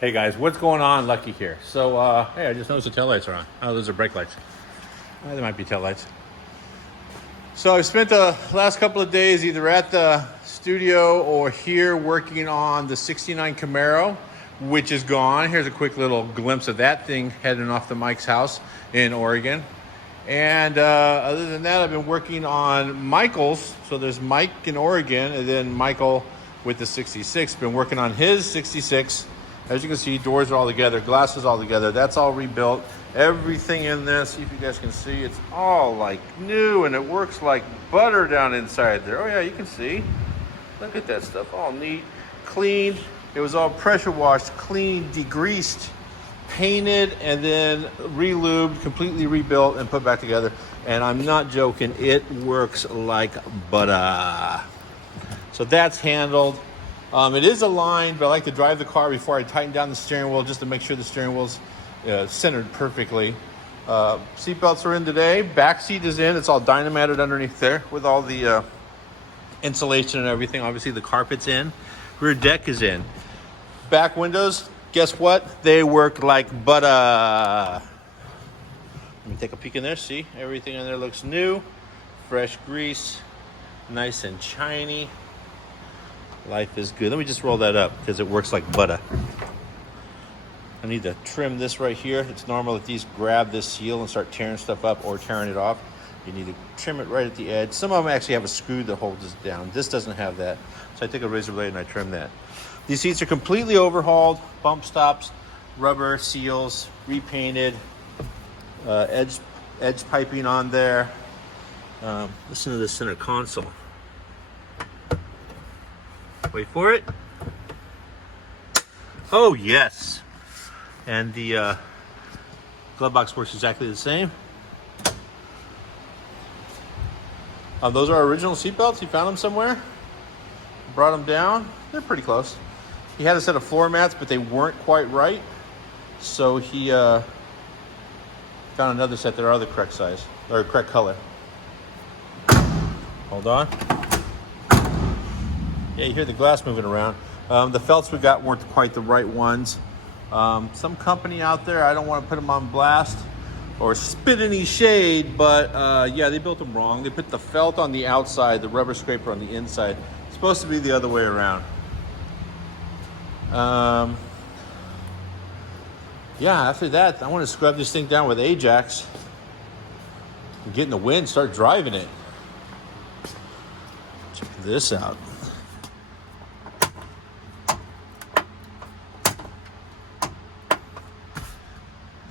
Hey guys, what's going on? Lucky here. So, hey, I just noticed the taillights are on. Oh, those are brake lights. They might be taillights. So I've spent the last couple of days either at the studio or here working on the 69 Camaro, which is gone. Here's a quick little glimpse of that thing heading off to Mike's house in Oregon. And other than that, I've been working on Michael's. So there's Mike in Oregon, and then Michael with the 66. Been working on his 66. As you can see, doors are all together, glasses all together. That's all rebuilt. Everything in there, see if you guys can see, it's all like new and it works like butter down inside there. Oh yeah, you can see. Look at that stuff, all neat, cleaned. It was all pressure washed, cleaned, degreased, painted, and then re-lubed, completely rebuilt and put back together. And I'm not joking, it works like butter. So that's handled. It is aligned, but I like to drive the car before I tighten down the steering wheel just to make sure the steering wheel's centered perfectly. Seatbelts are in today. Back seat is in. It's all dynamated underneath there with all the insulation and everything. Obviously, the carpet's in. Rear deck is in. Back windows, guess what? They work like butter. Let me take a peek in there. See, everything in there looks new. Fresh grease, nice and shiny. Life is good. Let me just roll that up because it works like butter. I need to trim this right here. It's normal that these grab this seal and start tearing stuff up or tearing it off. You need to trim it right at the edge. Some of them actually have a screw that holds it down. This doesn't have that. So I take a razor blade and I trim that. These seats are completely overhauled. Bump stops, rubber seals, repainted, edge piping on there. Listen to the center console. Wait for it. Oh, yes. And the glove box works exactly the same. Those are our original seatbelts. He found them somewhere. Brought them down. They're pretty close. He had a set of floor mats, but they weren't quite right. So he found another set that are the correct size, or correct color. Hold on. Yeah, you hear the glass moving around. The felts we got weren't quite the right ones. Some company out there, I don't want to put them on blast or spit any shade, but yeah, they built them wrong. They put the felt on the outside, the rubber scraper on the inside. It's supposed to be the other way around. Yeah, after that, I want to scrub this thing down with Ajax and get in the wind, start driving it. Check this out.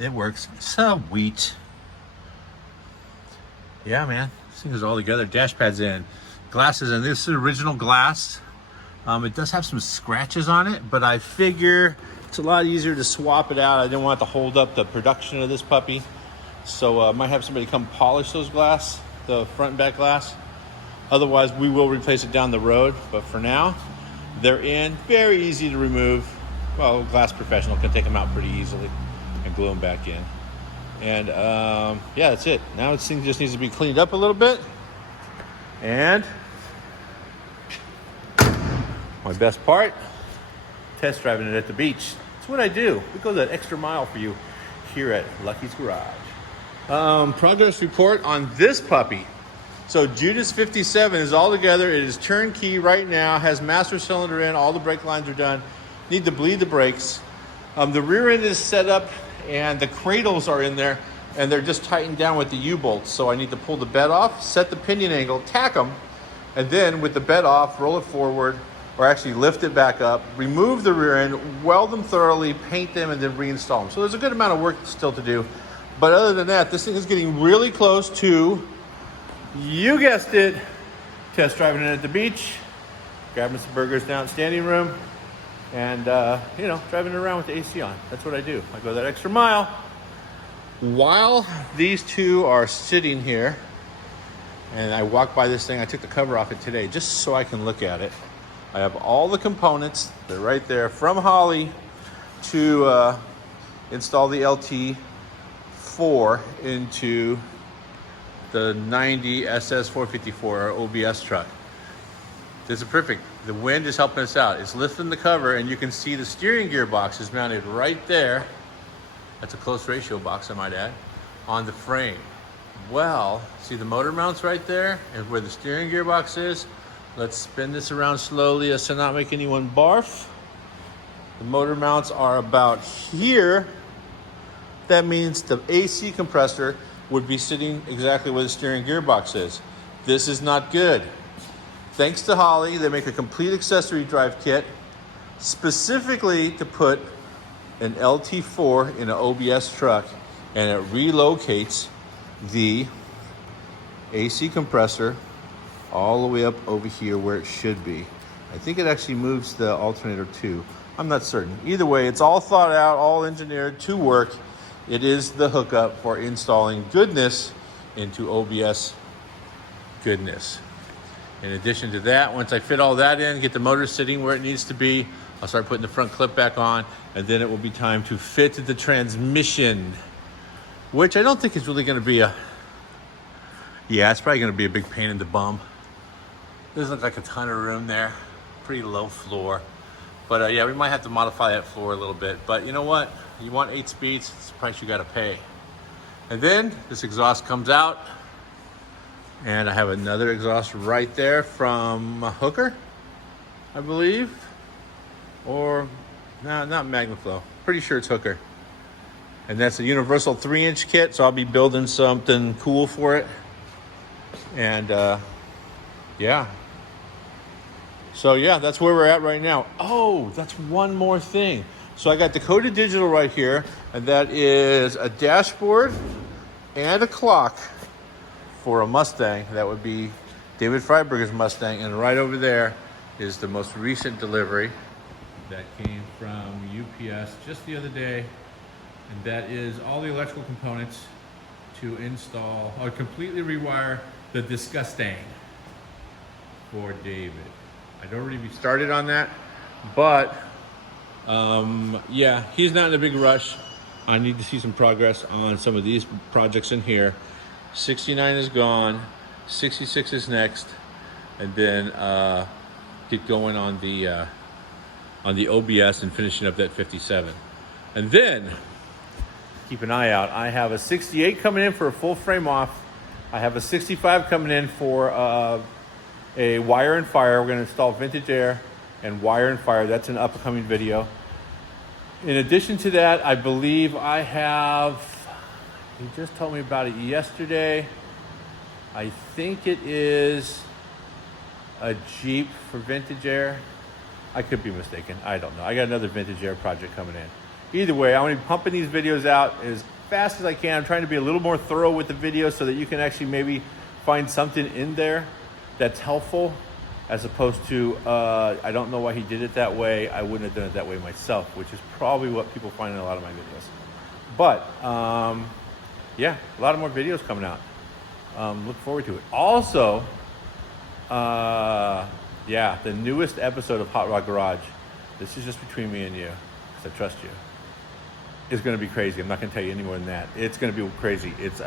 It works sweet. Yeah, man. This thing is all together. Dash pad's in. Glass is in. This is original glass. It does have some scratches on it, but I figure it's a lot easier to swap it out. I didn't want it to hold up the production of this puppy. So I might have somebody come polish those glass, the front and back glass. Otherwise, we will replace it down the road. But for now, they're in. Very easy to remove. Well, a glass professional can take them out pretty easily and glue them back in. And yeah, that's it. Now this thing just needs to be cleaned up a little bit. And my best part, test driving it at the beach. It's what I do. We go that extra mile for you here at Lucky's Garage. Progress report on this puppy. So Judas 57 is all together. It is turnkey right now, has master cylinder in, all the brake lines are done. Need to bleed the brakes. The rear end is set up and the cradles are in there and they're just tightened down with the U-bolts. So I need to pull the bed off, set the pinion angle, tack them, and then with the bed off, roll it forward, or actually lift it back up, remove the rear end, weld them thoroughly, paint them, and then reinstall them. So there's a good amount of work still to do. But other than that, this thing is getting really close to, you guessed it, test driving it at the beach, grabbing some burgers down in standing room, and you know, driving it around with the AC on. That's what I do. I go that extra mile. While these two are sitting here, and I walk by this thing, I took the cover off it today just so I can look at it. I have all the components. They're right there from Holly to install the LT4 into the 90 SS454 OBS truck. This is perfect. The wind is helping us out. It's lifting the cover, and you can see the steering gear box is mounted right there. That's a close ratio box, I might add, on the frame. Well, see the motor mounts right there and where the steering gear box is? Let's spin this around slowly as to not make anyone barf. The motor mounts are about here. That means the AC compressor would be sitting exactly where the steering gear box is. This is not good. Thanks to Holley, they make a complete accessory drive kit specifically to put an LT4 in an OBS truck, and it relocates the AC compressor all the way up over here where it should be. I think it actually moves the alternator too. I'm not certain. Either way, it's all thought out, all engineered to work. It is the hookup for installing goodness into OBS goodness. In addition to that, once I fit all that in, get the motor sitting where it needs to be, I'll start putting the front clip back on, and then it will be time to fit the transmission, which I don't think is really going to be it's probably going to be a big pain in the bum. Doesn't look like a ton of room there. Pretty low floor. But yeah, we might have to modify that floor a little bit. But you know what? You want 8 speeds, it's the price you got to pay. And then this exhaust comes out. And I have another exhaust right there from Hooker, I believe. Or, no, not MagnaFlow. Pretty sure it's Hooker. And that's a universal 3-inch kit, so I'll be building something cool for it. And, yeah. So, yeah, that's where we're at right now. Oh, that's one more thing. So I got Dakota Digital right here, and that is a dashboard and a clock for a Mustang. That would be David Freiberger's Mustang, and right over there is the most recent delivery that came from UPS just the other day, and that is all the electrical components to install or completely rewire the Disgusting for David. I'd already be started on that, but yeah, he's not in a big rush. I need to see some progress on some of these projects in here. 69 is gone, 66 is next, and then get going on the OBS and finishing up that 57. And then keep an eye out. I have a 68 coming in for a full frame off. I have a 65 coming in for a wire and fire. We're going to install vintage air and wire and fire. That's an upcoming video. In addition to that, I believe I have, he just told me about it yesterday. I think it is a Jeep for vintage air. I could be mistaken. I don't know. I got another vintage air project coming in. Either way, I'm going to be pumping these videos out as fast as I can. I'm trying to be a little more thorough with the video so that you can actually maybe find something in there that's helpful, as opposed to, I don't know why he did it that way. I wouldn't have done it that way myself, which is probably what people find in a lot of my videos. But, yeah, a lot of more videos coming out. Look forward to it. Also, yeah, the newest episode of Hot Rod Garage, this is just between me and you, because I trust you, is going to be crazy. I'm not going to tell you any more than that. It's going to be crazy. It's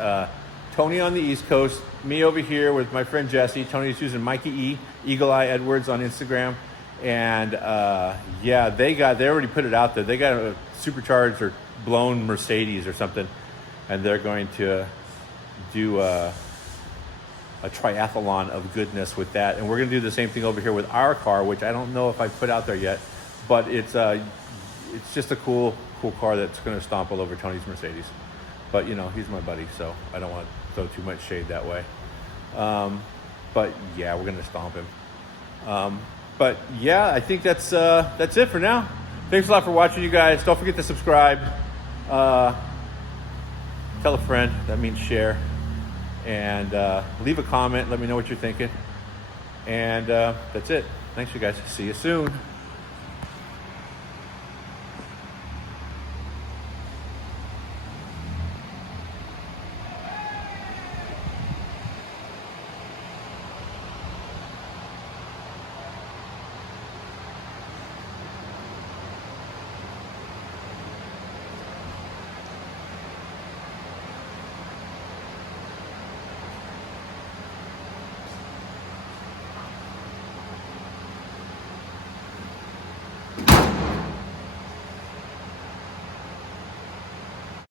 Tony on the East Coast, me over here with my friend Jesse. Tony's using Mikey E, Eagle Eye Edwards on Instagram. And yeah, they already put it out there. They got a supercharged or blown Mercedes or something, and they're going to do a triathlon of goodness with that. And we're going to do the same thing over here with our car, which I don't know if I put out there yet, but it's just a cool car that's going to stomp all over Tony's Mercedes. But you know, he's my buddy, so I don't want to throw too much shade that way. But yeah, we're going to stomp him. But yeah, I think that's it for now. Thanks a lot for watching, you guys. Don't forget to subscribe. Tell a friend. That means share. And leave a comment. Let me know what you're thinking. And that's it. Thanks, you guys. See you soon.